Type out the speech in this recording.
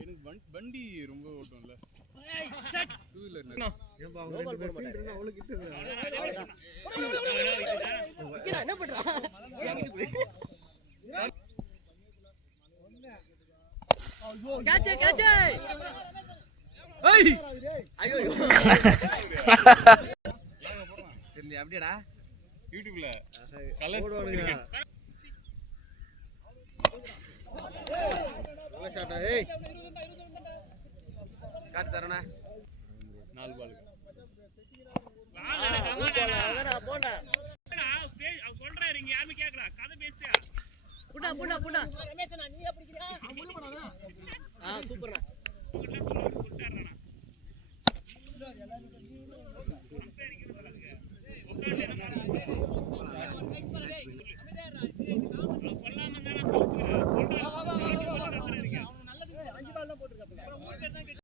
எனக்கு வண்டி ரொம்ப ஓட்டும்ல. டூ வீலர் என்ன பண்றா? அப்படியாடா யூடியூப்ல கலர் போடுவானுங்க. காட்டு தரேண்ணா 4 பால் சூப்பர்.